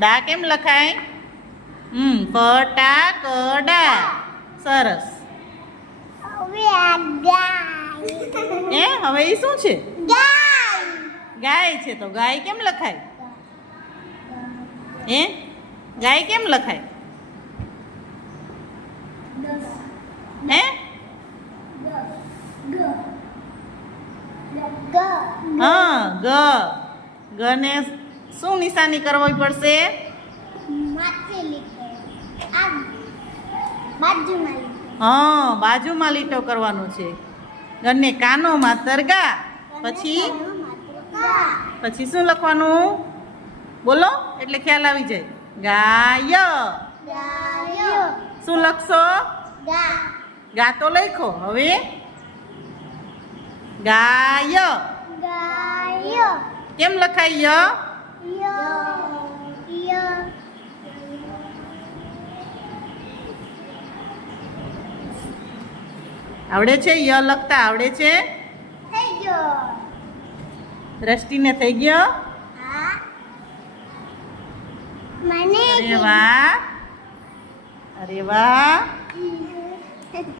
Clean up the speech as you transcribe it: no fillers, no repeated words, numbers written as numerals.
ડા કેમ લખાય? ફટાકડા. સરસ. હવે એ શું છે? ગાય છે. તો ગાય કેમ લખાય? ગાય કેમ લખાય? ગ ને શું નિશાની કરવી પડશે? બાજુમાં લીટો કરવાનો છે. ગને કાનો માતર ગા. પછી શું લખવાનું? બોલો એટલે ખ્યાલ આવી જાય. ગાય. શું લખશો? ગા તો લખો. હવે ગાય કેમ લખાય? આવડે છે? ય લખતા આવડે છે? દ્રષ્ટિને થઈ ગયો? અરે વાહ.